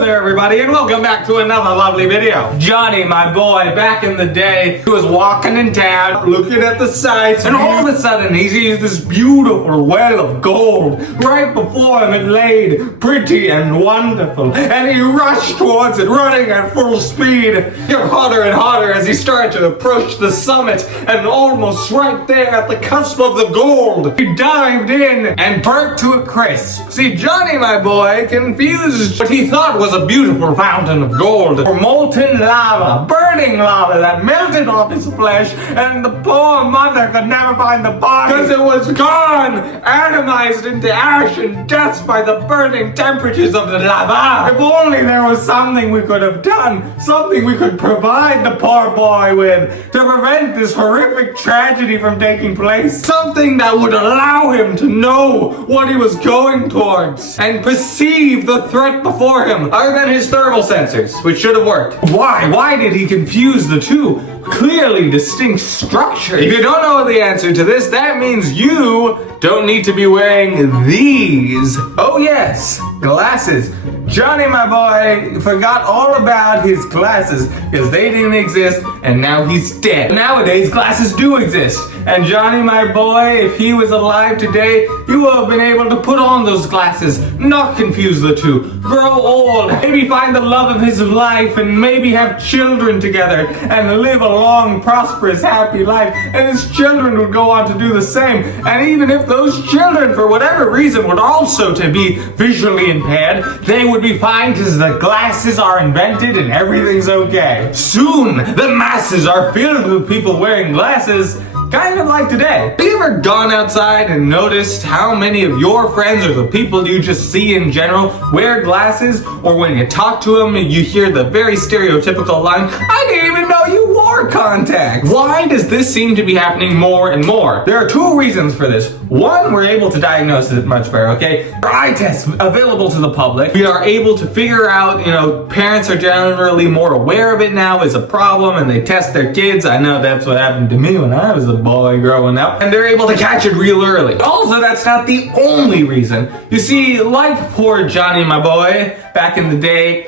Hello there everybody and welcome back to another lovely video. Johnny, my boy, back in the day, he was walking in town, looking at the sights, and all of a sudden he sees this beautiful well of gold right before him. It laid pretty and wonderful, and he rushed towards it, running at full speed. It got hotter and hotter as he started to approach the summit, and almost right there at the cusp of the gold, he dived in and burnt to a crisp. See, Johnny, my boy, confused what he thought was a beautiful fountain of gold for molten lava, burning lava that melted off his flesh, and the poor mother could never find the body because it was gone, atomized into ash and dust by the burning temperatures of the lava. If only there was something we could have done, something we could provide the poor boy with to prevent this horrific tragedy from taking place, something that would allow him to know what he was going towards and perceive the threat before him, other than his thermal sensors, which should have worked. Why did he confuse the two clearly distinct structures? If you don't know the answer to this, that means you don't need to be wearing these. Oh yes, glasses. Johnny, my boy, forgot all about his glasses because they didn't exist, and now he's dead. Nowadays, glasses do exist, and Johnny, my boy, if he was alive today, he would have been able to put on those glasses, not confuse the two, grow old, maybe find the love of his life, and maybe have children together, and live a long, prosperous, happy life, and his children would go on to do the same. And even if those children, for whatever reason, would also to be visually impaired, they would be fine because the glasses are invented and everything's okay. Soon, the masses are filled with people wearing glasses, kind of like today. Have you ever gone outside and noticed how many of your friends or the people you just see in general wear glasses? Or when you talk to them, you hear the very stereotypical line, "I didn't even know you wore contacts." Why does this seem to be happening more and more? There are two reasons for this. One, we're able to diagnose it much better, okay? There are eye tests available to the public. We are able to figure out, parents are generally more aware of it now as a problem, and they test their kids. I know that's what happened to me when I was a boy growing up, and they're able to catch it real early. Also, that's not the only reason. You see, like poor Johnny, my boy, back in the day,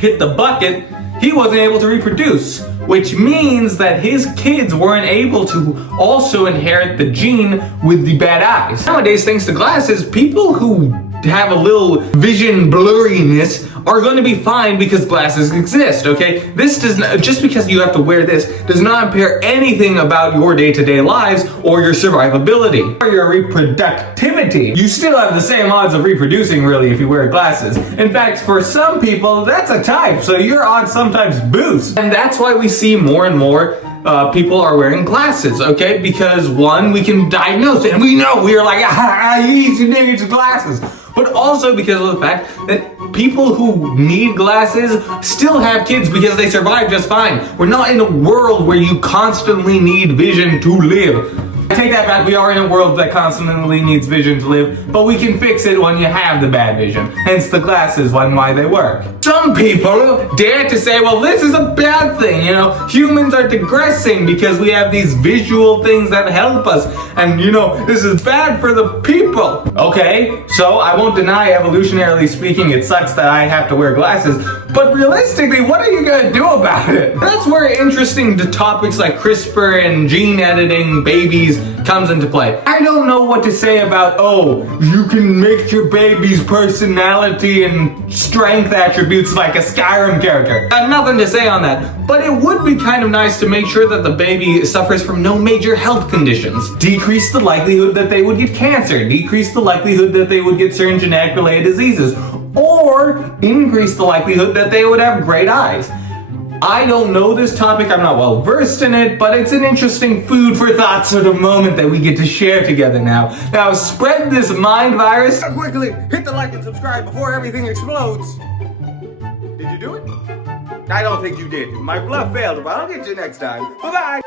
hit the bucket, he wasn't able to reproduce, which means that his kids weren't able to also inherit the gene with the bad eyes. Nowadays, thanks to glasses, people who have a little vision blurriness are going to be fine because glasses exist, okay? This does not, just because you have to wear this does not impair anything about your day-to-day lives or your survivability or your reproductivity. You still have the same odds of reproducing, really, if you wear glasses. In fact, for some people, that's a type, so your odds sometimes boost. And that's why we see more and more people are wearing glasses, okay? Because one, we can diagnose it, and we know, we are like, he needs glasses. But also because of the fact that people who need glasses still have kids because they survive just fine. We're not in a world where you constantly need vision to live. I take that back, we are in a world that constantly needs vision to live, but we can fix it when you have the bad vision. Hence the glasses and why they work. Some people dare to say, well, this is a bad thing, humans are digressing because we have these visual things that help us, and this is bad for the people. Okay, so I won't deny, evolutionarily speaking, it sucks that I have to wear glasses, but realistically, what are you gonna do about it? That's where interesting topics like CRISPR and gene editing babies comes into play. I don't know what to say about, you can make your baby's personality and strength attributes like a Skyrim character. I have nothing to say on that, but it would be kind of nice to make sure that the baby suffers from no major health conditions. Decrease the likelihood that they would get cancer, decrease the likelihood that they would get certain genetic related diseases, or increase the likelihood that they would have great eyes. I don't know this topic, I'm not well versed in it, but it's an interesting food for thought sort of moment that we get to share together now. Now spread this mind virus. Quickly, hit the like and subscribe before everything explodes. Did you do it? I don't think you did. My bluff failed, but I'll get you next time. Bye-bye.